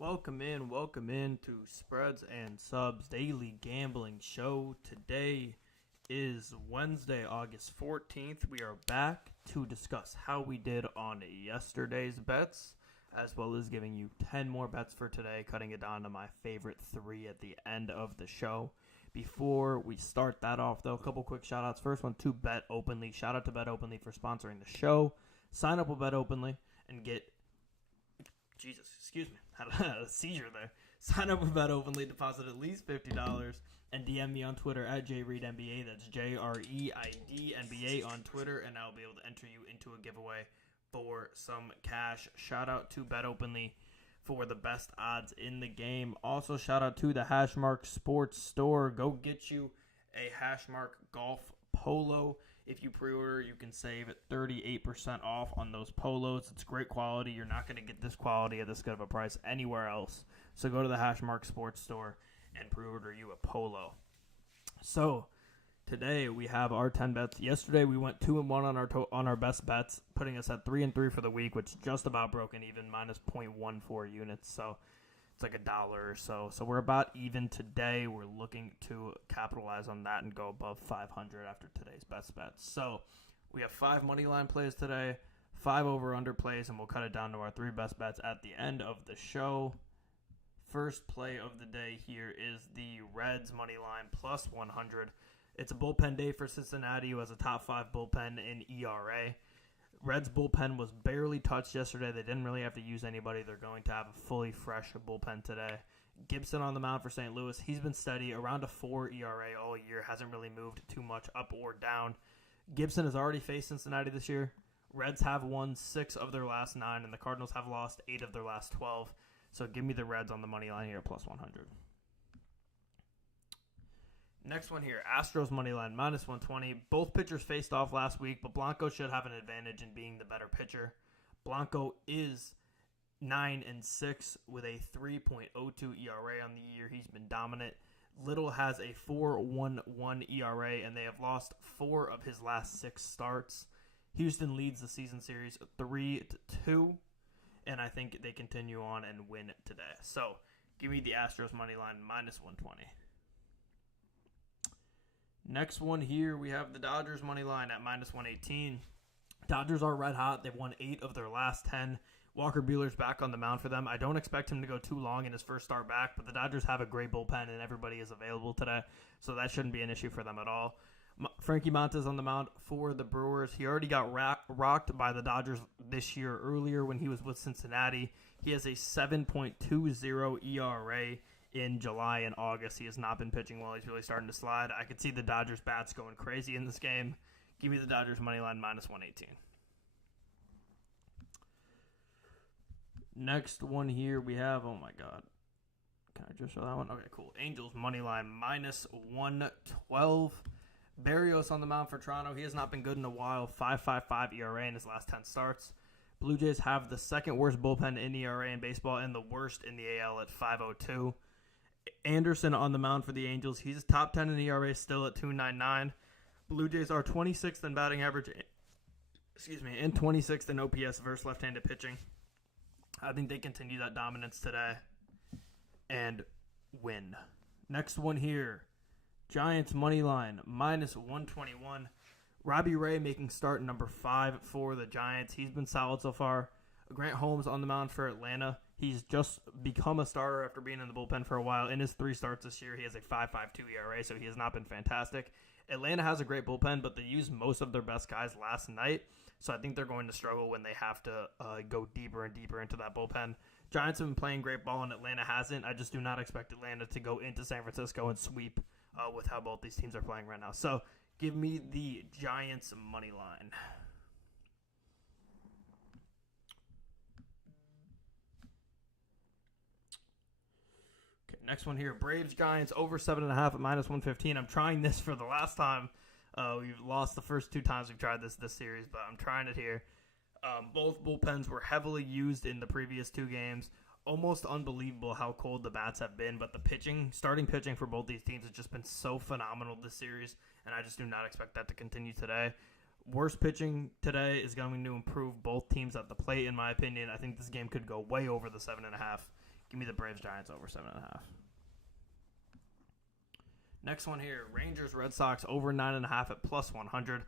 Welcome in to Spreads and Subs Daily Gambling Show. Today is Wednesday, August 14th. We are back to discuss how we did on yesterday's bets, as well as giving you 10 more bets for today, cutting it down to my favorite 3 at the end of the show. Before we start that off, though, a couple quick shout-outs. First one to Bet Openly. Shout out to Bet Openly for sponsoring the show. Sign up with Bet Openly and get... Jesus, excuse me. Had a seizure there. Sign up with Bet Openly, deposit at least $50, and DM me on Twitter at JReedNBA. That's JREIDNBA on Twitter, and I'll be able to enter you into a giveaway for some cash. Shout out to Bet Openly for the best odds in the game. Also, shout out to the Hashmark Sports Store. Go get you a Hashmark Golf Polo. If you pre-order, you can save 38% off on those polos. It's great quality. You're not going to get this quality at this good of a price anywhere else. So go to the Hashmark Sports Store and pre-order you a polo. So today we have our 10 bets. Yesterday we went 2-1 on our best bets, putting us at 3-3 for the week, which just about broken even, minus 0.14 units. So it's like $1 or so. So we're about even today. We're looking to capitalize on that and go above 500 after today's best bets. So we have 5 money line plays today, 5 over-under plays, and we'll cut it down to our 3 best bets at the end of the show. First play of the day here is the Reds money line plus 100. It's a bullpen day for Cincinnati, who has a top 5 bullpen in ERA. Reds bullpen was barely touched yesterday. They didn't really have to use anybody. They're going to have a fully fresh bullpen today. Gibson on the mound for St. Louis. He's been steady, around a 4 ERA all year. Hasn't really moved too much up or down. Gibson has already faced Cincinnati this year. Reds have won 6 of their last 9, and the Cardinals have lost 8 of their last 12. So give me the Reds on the money line here, plus 100. Next one here, Astros money line, minus 120. Both pitchers faced off last week, but Blanco should have an advantage in being the better pitcher. Blanco is 9-6 with a 3.02 ERA on the year. He's been dominant. Little has a 4.11 ERA, and they have lost 4 of his last 6 starts. Houston leads the season series 3-2, and I think they continue on and win today. So give me the Astros money line, minus 120. Next one here, we have the Dodgers money line at minus 118. Dodgers are red hot. They've won 8 of their last 10. Walker Buehler's back on the mound for them. I don't expect him to go too long in his first start back, but the Dodgers have a great bullpen, and everybody is available today, so that shouldn't be an issue for them at all. Frankie Montas on the mound for the Brewers. He already got rocked by the Dodgers this year earlier when he was with Cincinnati. He has a 7.20 ERA. In July and August. He has not been pitching well. He's really starting to slide. I could see the Dodgers bats going crazy in this game. Give me the Dodgers money line, minus 118. Next one here we have, oh my God. Can I just show that one? Okay, cool. Angels money line, minus 112. Berrios on the mound for Toronto. He has not been good in a while. 5.55 ERA in his last 10 starts. Blue Jays have the second worst bullpen in ERA in baseball and the worst in the AL at 5.02. Anderson on the mound for the Angels. He's top 10 in ERA, still at 2.99. Blue Jays are 26th in batting average, and 26th in OPS versus left-handed pitching. I think they continue that dominance today and win. Next one here, Giants money line, minus 121. Robbie Ray making start number 5 for the Giants. He's been solid so far. Grant Holmes on the mound for Atlanta. He's just become a starter after being in the bullpen for a while. In his 3 starts this year, he has a 5.52 ERA, so he has not been fantastic. Atlanta has a great bullpen, but they used most of their best guys last night, so I think they're going to struggle when they have to go deeper and deeper into that bullpen. Giants have been playing great ball, and Atlanta hasn't. I just do not expect Atlanta to go into San Francisco and sweep with how both these teams are playing right now. So give me the Giants money line. Next one here, Braves Giants over 7.5 at minus 115. I'm trying this for the last time. We've lost the first 2 times we've tried this series, but I'm trying it here. Both bullpens were heavily used in the previous 2 games. Almost unbelievable how cold the bats have been, but the starting pitching for both these teams has just been so phenomenal this series, and I just do not expect that to continue today. Worst pitching today is going to improve both teams at the plate, in my opinion. I think this game could go way over the 7.5. Give me the Braves Giants over 7.5. Next one here, Rangers Red Sox over 9.5 at plus 100.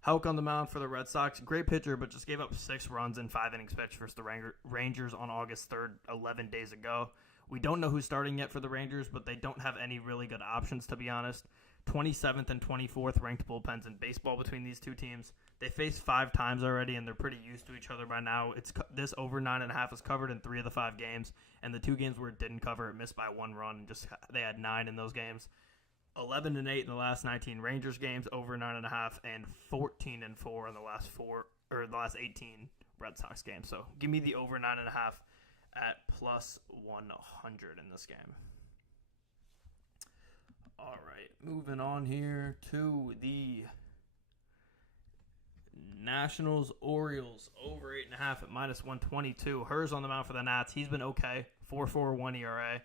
Houck on the mound for the Red Sox. Great pitcher, but just gave up 6 runs in 5 innings pitched versus the Rangers on August 3rd, 11 days ago. We don't know who's starting yet for the Rangers, but they don't have any really good options, to be honest. 27th and 24th ranked bullpens in baseball between these two teams. They faced 5 times already, and they're pretty used to each other by now. This over 9.5 is covered in 3 of the 5 games, and the 2 games where it didn't cover, it missed by 1 run. They had 9 in those games. 11-8 in the last 19 Rangers games, over 9.5, and 14-4 in the last 18 Red Sox games. So give me the over 9.5 at plus 100 in this game. All right, moving on here to the Nationals Orioles over 8.5 at minus 122. Hers on the mound for the Nats. He's been okay. 4.41 ERA.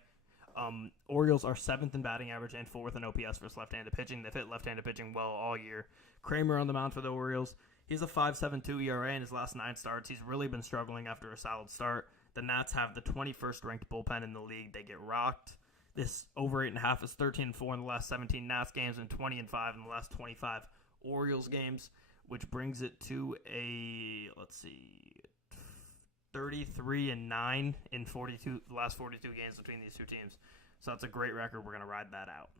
Orioles are 7th in batting average and 4th in OPS versus left-handed pitching. They've hit left-handed pitching well all year. Kramer on the mound for the Orioles. He's a 5.72 ERA in his last 9 starts. He's really been struggling after a solid start. The Nats have the 21st ranked bullpen in the league. They get rocked. This over 8.5 is 13-4 in the last 17 Nats games and 20-5 in the last 25 Orioles games, which brings it to a 33-9 in the last 42 games between these two teams. So that's a great record. We're going to ride that out.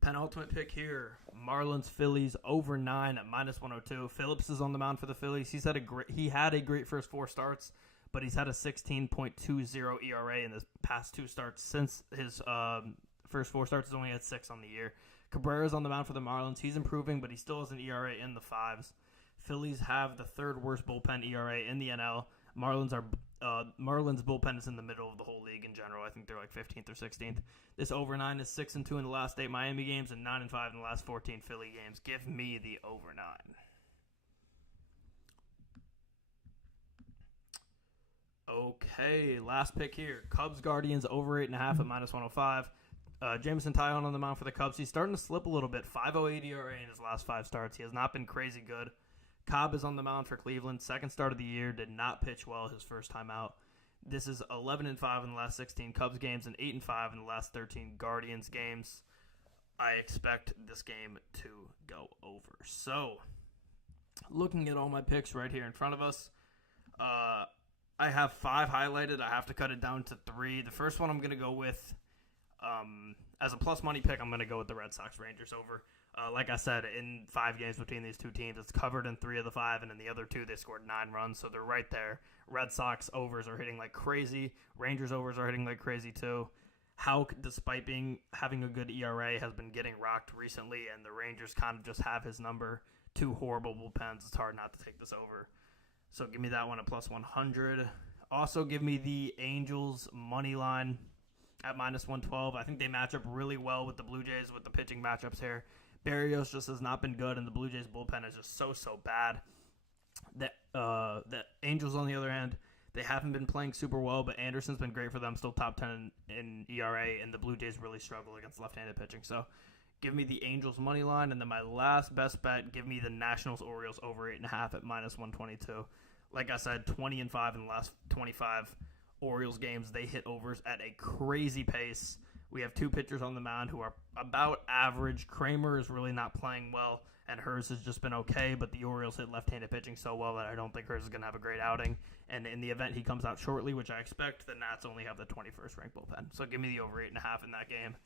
Penultimate pick here, Marlins Phillies over 9 at minus 102. Phillips is on the mound for the Phillies. He had a great first 4 starts, but he's had a 16.20 ERA in his past 2 starts. Since his first 4 starts, he's only had 6 on the year. Cabrera's on the mound for the Marlins. He's improving, but he still has an ERA in the 5s. Phillies have the 3rd worst bullpen ERA in the NL. Marlins bullpen is in the middle of the whole league in general. I think they're like 15th or 16th. This over 9 is 6-2 in the last 8 Miami games and 9-5 in the last 14 Philly games. Give me the over 9. Okay, last pick here. Cubs Guardians over 8.5 at minus 105. Jameson Taillon on the mound for the Cubs. He's starting to slip a little bit. 5.08 ERA in his last 5 starts. He has not been crazy good. Cobb is on the mound for Cleveland. 2nd start of the year. Did not pitch well his first time out. This is 11-5 in the last 16 Cubs games and 8-5 in the last 13 Guardians games. I expect this game to go over. So, looking at all my picks right here in front of us, I have 5 highlighted. I have to cut it down to 3. The first one I'm going to go with, as a plus money pick, I'm going to go with the Red Sox Rangers over. Like I said, in 5 games between these two teams, it's covered in 3 of the 5, and in the other 2, they scored 9 runs, so they're right there. Red Sox overs are hitting like crazy. Rangers overs are hitting like crazy too. Houck, despite having a good ERA, has been getting rocked recently, and the Rangers kind of just have his number. 2 horrible bullpens. It's hard not to take this over. So give me that one at plus 100. Also give me the Angels money line at minus 112. I think they match up really well with the Blue Jays with the pitching matchups here. Berrios just has not been good, and the Blue Jays bullpen is just so bad. The Angels, on the other hand, they haven't been playing super well, but Anderson's been great for them, still top 10 in ERA, and the Blue Jays really struggle against left-handed pitching. So give me the Angels money line, and then my last best bet, give me the Nationals Orioles over 8.5 at minus 122. Like I said, 20-5 in the last 25 Orioles games. They hit overs at a crazy pace. We have 2 pitchers on the mound who are about average. Kramer is really not playing well, and Hers has just been okay, but the Orioles hit left-handed pitching so well that I don't think Hers is going to have a great outing. And in the event he comes out shortly, which I expect, the Nats only have the 21st ranked bullpen. So give me the over 8.5 in that game.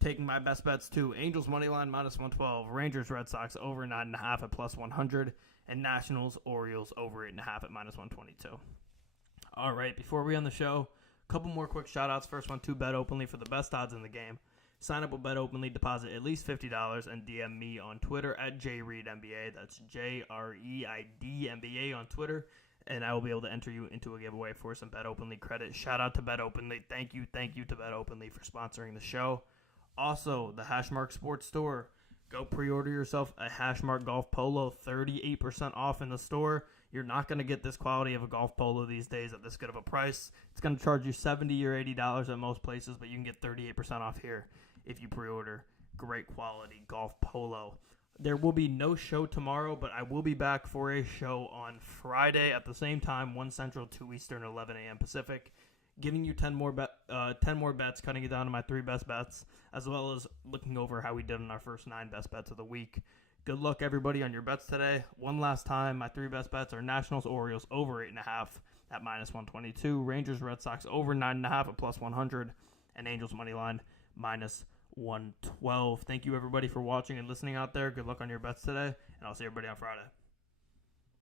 Taking my best bets too. Angels money line minus 112. Rangers Red Sox over 9.5 at plus 100. And Nationals Orioles over 8.5 at minus 122. All right, before we end the show, a couple more quick shout-outs. First one, to Bet Openly for the best odds in the game. Sign up with Bet Openly, deposit at least $50, and DM me on Twitter at JReedNBA. That's JREIDNBA on Twitter, and I will be able to enter you into a giveaway for some Bet Openly credit. Shout out to Bet Openly. Thank you to Bet Openly for sponsoring the show. Also, the Hashmark Sports Store. Go pre-order yourself a Hashmark Golf Polo, 38% off in the store. You're not going to get this quality of a golf polo these days at this good of a price. It's going to charge you $70 or $80 at most places, but you can get 38% off here if you pre-order great quality golf polo. There will be no show tomorrow, but I will be back for a show on Friday at the same time, 1 Central, 2 Eastern, 11 a.m. Pacific, giving you 10 more bets, cutting it down to my 3 best bets, as well as looking over how we did on our first 9 best bets of the week. Good luck, everybody, on your bets today. One last time, my 3 best bets are Nationals, Orioles over 8.5 at -122, Rangers, Red Sox over 9.5 at +100, and Angels money line -112. Thank you, everybody, for watching and listening out there. Good luck on your bets today, and I'll see everybody on Friday.